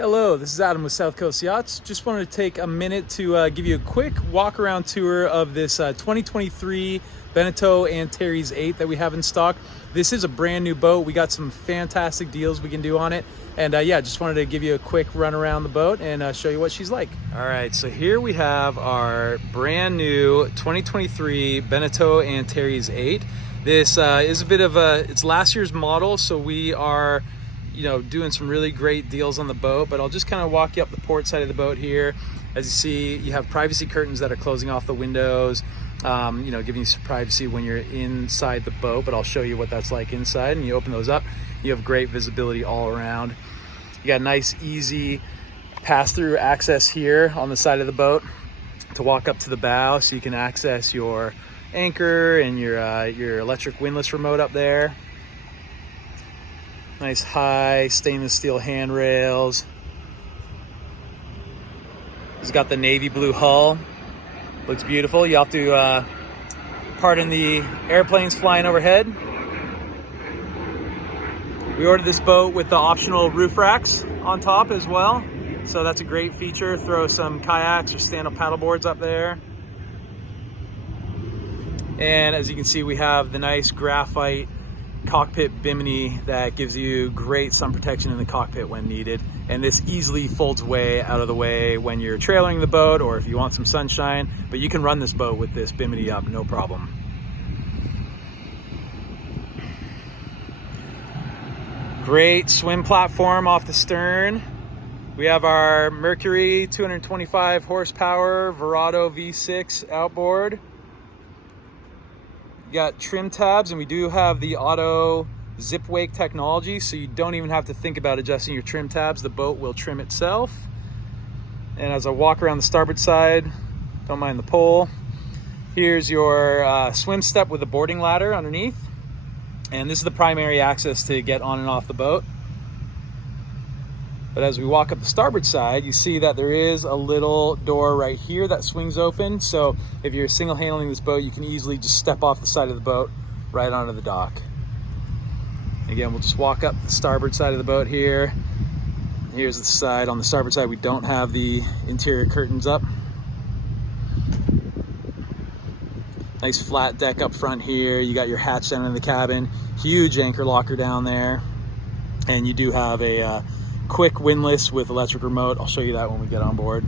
Hello, this is Adam with South Coast Yachts. Just wanted to take a minute to give you a quick walk around tour of this 2023 Beneteau Antares 8 that we have in stock. This is a brand new boat. We got some fantastic deals we can do on it. And yeah, just wanted to give you a quick run around the boat and show you what she's like. All right, so here we have our brand new 2023 Beneteau Antares 8. This is a bit of it's last year's model, so we are doing some really great deals on the boat, but I'll just kind of walk you up the port side of the boat here. As you see, you have privacy curtains that are closing off the windows, giving you some privacy when you're inside the boat, but I'll show you what that's like inside. And you open those up, you have great visibility all around. You got nice, easy pass-through access here on the side of the boat to walk up to the bow, so you can access your anchor and your electric windlass remote up there. Nice high stainless steel handrails. It's got the navy blue hull. Looks beautiful. You have to pardon the airplanes flying overhead. We ordered this boat with the optional roof racks on top as well. So that's a great feature. Throw some kayaks or stand-up paddle boards up there. And as you can see, we have the nice graphite cockpit bimini that gives you great sun protection in the cockpit when needed. And this easily folds away out of the way when you're trailering the boat or if you want some sunshine, but you can run this boat with this bimini up, no problem. Great swim platform off the stern. We have our Mercury 225 horsepower Verado V6 outboard. You got trim tabs, and we do have the auto zip wake technology, so you don't even have to think about adjusting your trim tabs. The boat will trim itself. And as I walk around the starboard side, don't mind the pole. Here's your swim step with a boarding ladder underneath. And this is the primary access to get on and off the boat. But as we walk up the starboard side, you see that there is a little door right here that swings open. So if you're single handling this boat, you can easily just step off the side of the boat right onto the dock. Again, we'll just walk up the starboard side of the boat here. Here's the side. On the starboard side, we don't have the interior curtains up. Nice flat deck up front here. You got your hatch down in the cabin. Huge anchor locker down there. And you do have a quick windlass with electric remote. I'll show you that when we get on board.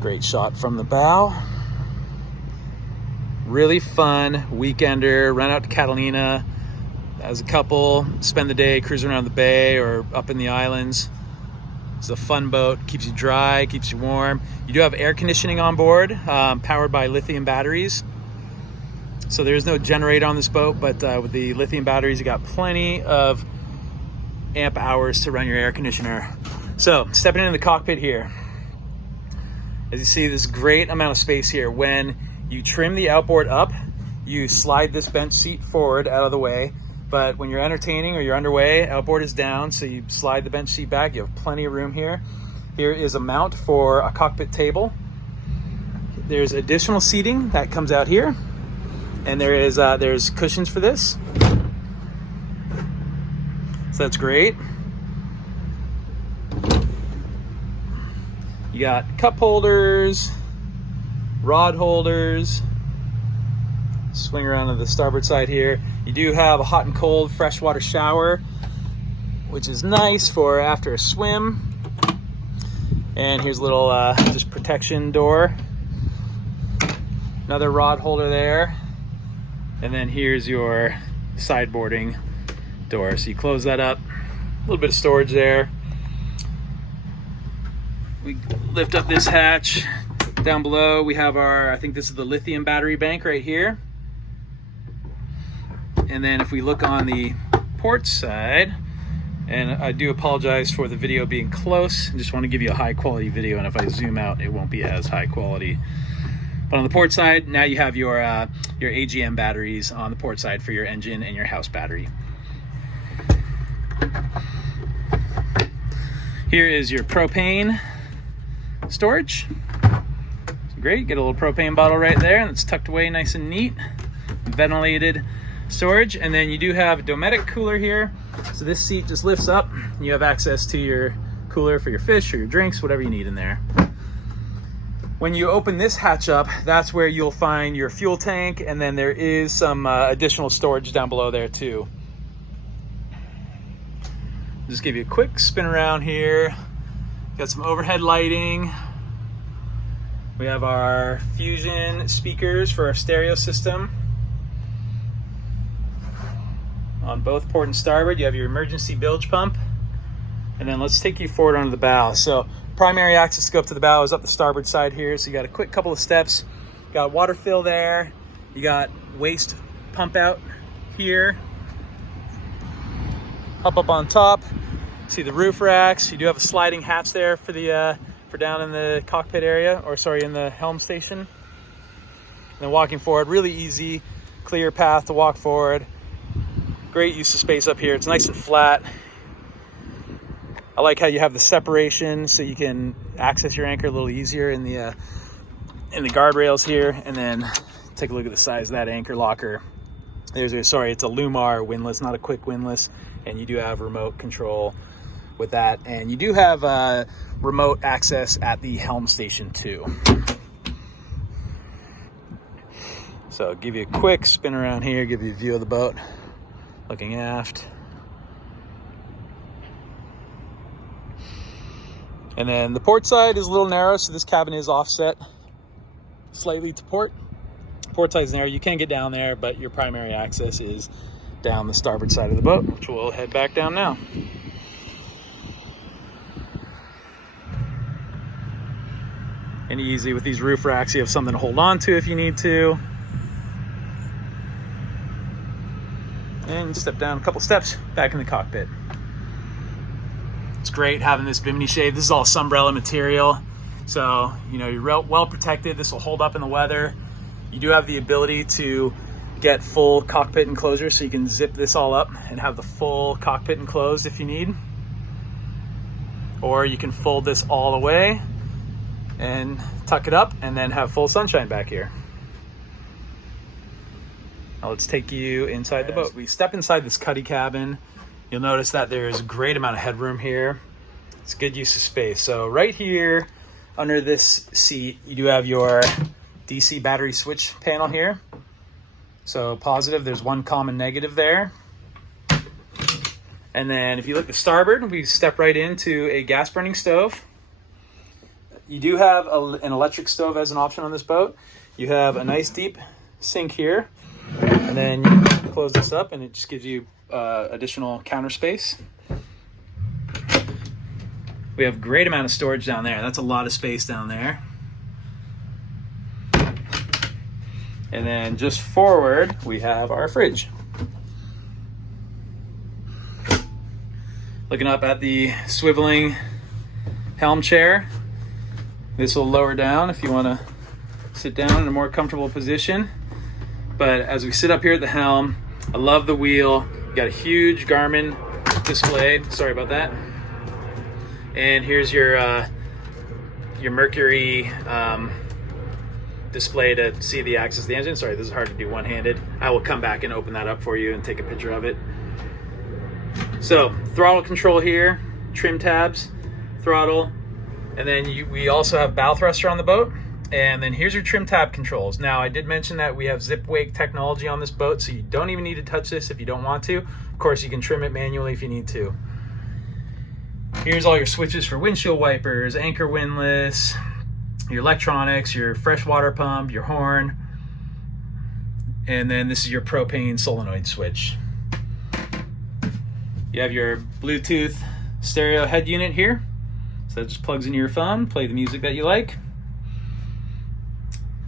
Great shot from the bow. Really fun weekender. Run out to Catalina as a couple, spend the day cruising around the bay or up in the islands. It's a fun boat, keeps you dry, keeps you warm. You do have air conditioning on board, powered by lithium batteries. So there's no generator on this boat, but with the lithium batteries, you got plenty of amp hours to run your air conditioner. So stepping into the cockpit here, as you see, this great amount of space here. When you trim the outboard up, you slide this bench seat forward out of the way, but when you're entertaining or you're underway, outboard is down, so you slide the bench seat back. You have plenty of room here. Here is a mount for a cockpit table. There's additional seating that comes out here, and there's cushions for this. So that's great. You got cup holders, rod holders. Swing around to the starboard side here. You do have a hot and cold freshwater shower, which is nice for after a swim. And here's a little just protection door. Another rod holder there. And then here's your sideboarding door. So you close that up, a little bit of storage there. We lift up this hatch. Down below we have I think this is the lithium battery bank right here. And then if we look on the port side, and I do apologize for the video being close, I just want to give you a high quality video, and if I zoom out it won't be as high quality. But on the port side, now you have your AGM batteries on the port side for your engine and your house battery. Here is your propane storage. Great, get a little propane bottle right there, and it's tucked away nice and neat. Ventilated storage. And then you do have a Dometic cooler here. So So this seat just lifts up. You have access to your cooler for your fish or your drinks, whatever you need in there. When you open this hatch up, that's where you'll find your fuel tank, and then there is some additional storage down below there too. Just give you a quick spin around here. Got some overhead lighting. We have our Fusion speakers for our stereo system. On both port and starboard, you have your emergency bilge pump. And then let's take you forward onto the bow. So primary access to go up to the bow is up the starboard side here. So you got a quick couple of steps. You got water fill there. You got waste pump out here. Up on top. See the roof racks. You do have a sliding hatch there for the for down in the cockpit area, or sorry, in the helm station. And then walking forward, really easy, clear path to walk forward. Great use of space up here. It's nice and flat. I like how you have the separation so you can access your anchor a little easier in the guardrails here. And then take a look at the size of that anchor locker. It's a Lumar windlass, not a quick windlass. And you do have remote control with that. And you do have remote access at the helm station too. So I'll give you a quick spin around here, give you a view of the boat. Looking aft. And then the port side is a little narrow, so this cabin is offset slightly to port. Port side is narrow. You can get down there, but your primary access is down the starboard side of the boat, which we'll head back down now. And easy with these roof racks, you have something to hold on to if you need to. And step down a couple steps, back in the cockpit. It's great having this bimini shade. This is all sunbrella material. So, you know, you're well protected. This will hold up in the weather. You do have the ability to get full cockpit enclosure, so you can zip this all up and have the full cockpit enclosed if you need. Or you can fold this all the way and tuck it up and then have full sunshine back here. Now let's take you inside the boat. As we step inside this cuddy cabin, you'll notice that there's a great amount of headroom here. It's good use of space. So right here under this seat, you do have your DC battery switch panel here. So positive, there's one common negative there. And then if you look to starboard, we step right into a gas burning stove. You do have an electric stove as an option on this boat. You have a nice deep sink here. And then you close this up and it just gives you additional counter space. We have a great amount of storage down there. That's a lot of space down there. And then just forward, we have our fridge. Looking up at the swiveling helm chair. This will lower down if you want to sit down in a more comfortable position. But as we sit up here at the helm, I love the wheel. You got a huge Garmin display. Sorry about that. And here's your Mercury display to see the axis of the engine. Sorry, this is hard to do one-handed. I will come back and open that up for you and take a picture of it. So throttle control here, trim tabs, throttle, and then we also have bow thruster on the boat. And then here's your trim tab controls. Now, I did mention that we have zip wake technology on this boat, so you don't even need to touch this if you don't want to. Of course, you can trim it manually if you need to. Here's all your switches for windshield wipers, anchor windlass, your electronics, your freshwater pump, your horn. And then this is your propane solenoid switch. You have your Bluetooth stereo head unit here. So that just plugs into your phone, play the music that you like.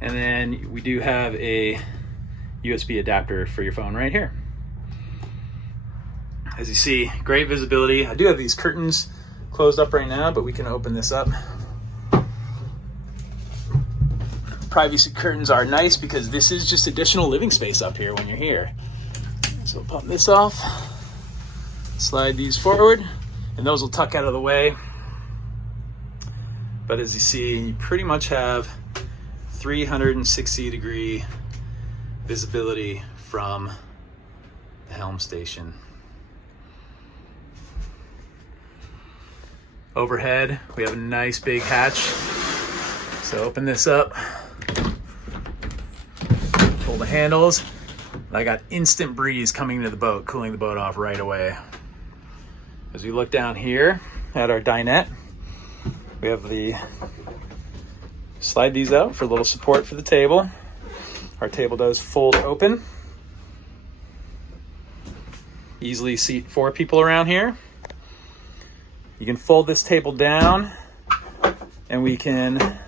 And then we do have a USB adapter for your phone right here. As you see, great visibility. I do have these curtains closed up right now, but we can open this up. Privacy curtains are nice because this is just additional living space up here when you're here. So we'll pump this off, slide these forward, and those will tuck out of the way. But as you see, you pretty much have 360-degree visibility from the helm station. Overhead, we have a nice big hatch. So open this up, pull the handles. I got instant breeze coming into the boat, cooling the boat off right away. As we look down here at our dinette, we have slide these out for a little support for the table. Our table does fold open. Easily seat 4 people around here. You can fold this table down and we can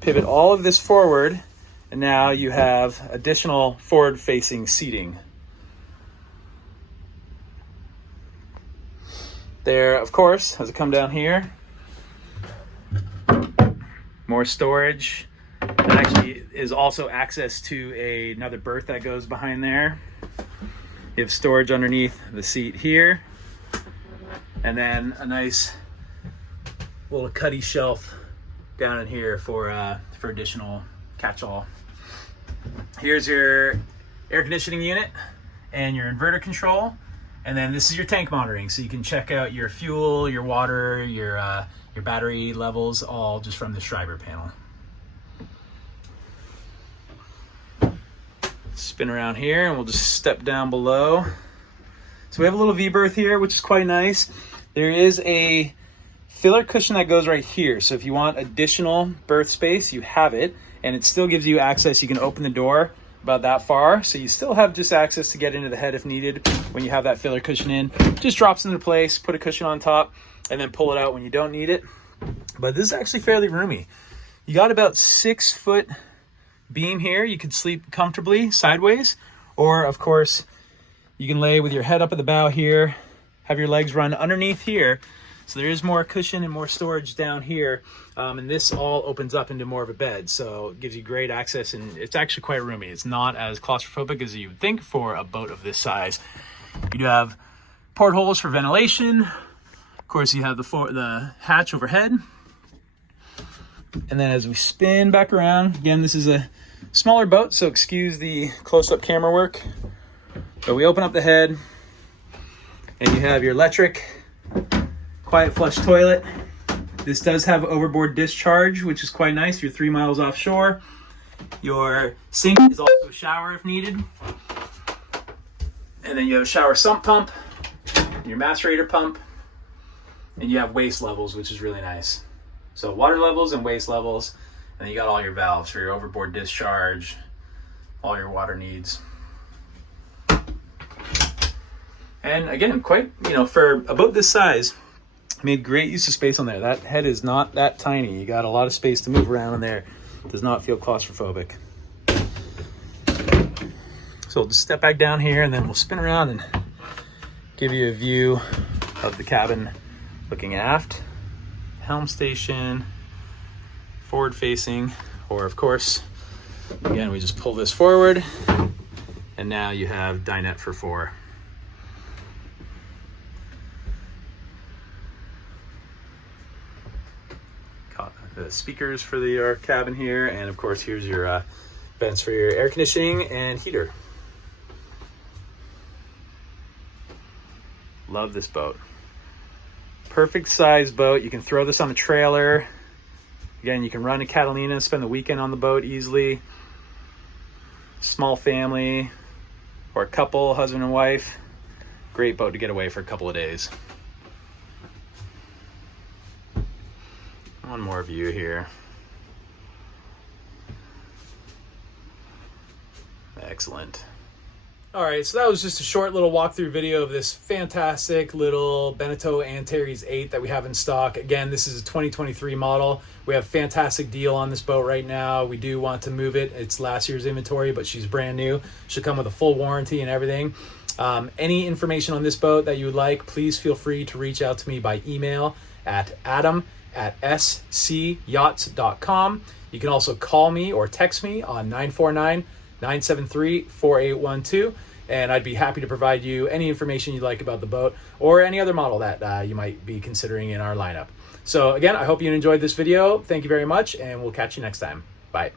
pivot all of this forward, and now you have additional forward-facing seating. There, of course, as I come down here, more storage. There actually is also access to another berth that goes behind there. You have storage underneath the seat here, and then a nice little cuddy shelf down in here for additional catch-all. Here's your air conditioning unit and your inverter control, and then this is your tank monitoring, so you can check out your fuel, your water, your battery levels, all just from the Schreiber panel. Spin around here and we'll just step down below. So we have a little V-berth here, which is quite nice. There is a filler cushion that goes right here. So if you want additional berth space, you have it, and it still gives you access. You can open the door about that far, so you still have just access to get into the head if needed. When you have that filler cushion in, just drops into place, put a cushion on top, and then pull it out when you don't need it. But this is actually fairly roomy. You got about 6 foot beam here. You could sleep comfortably sideways, or of course you can lay with your head up at the bow here, have your legs run underneath here. So there is more cushion and more storage down here, and this all opens up into more of a bed, so it gives you great access, and it's actually quite roomy. It's not as claustrophobic as you would think for a boat of this size. You do have portholes for ventilation. Of course, you have the hatch overhead. And then as we spin back around, again, this is a smaller boat, so excuse the close-up camera work. But we open up the head, and you have your electric quiet flush toilet. This does have overboard discharge, which is quite nice. You're 3 miles offshore. Your sink is also a shower if needed. And then you have a shower sump pump, your macerator pump, and you have waste levels, which is really nice. So water levels and waste levels, and then you got all your valves for your overboard discharge, all your water needs. And again, quite, for a boat this size, made great use of space on there. That head is not that tiny. You got a lot of space to move around in there. It does not feel claustrophobic. So we'll just step back down here and then we'll spin around and give you a view of the cabin looking aft. Helm station, forward facing, or of course, again, we just pull this forward and now you have dinette for 4. The speakers for your cabin here, and of course here's your vents for your air conditioning and heater. Love this boat. Perfect size boat. You can throw this on a trailer. Again, you can run to Catalina and spend the weekend on the boat easily. Small family or a couple, husband and wife. Great boat to get away for a couple of days. One more view here. Excellent. All right, so that was just a short little walkthrough video of this fantastic little Beneteau Antares 8 that we have in stock. Again, this is a 2023 model. We have a fantastic deal on this boat right now. We do want to move it. It's last year's inventory, but she's brand new. She'll come with a full warranty and everything. Any information on this boat that you would like, please feel free to reach out to me by email at adam@scyachts.com. You can also call me or text me on 949-973-4812, and I'd be happy to provide you any information you'd like about the boat or any other model that you might be considering in our lineup. So again, I hope you enjoyed this video. Thank you very much, and we'll catch you next time. Bye.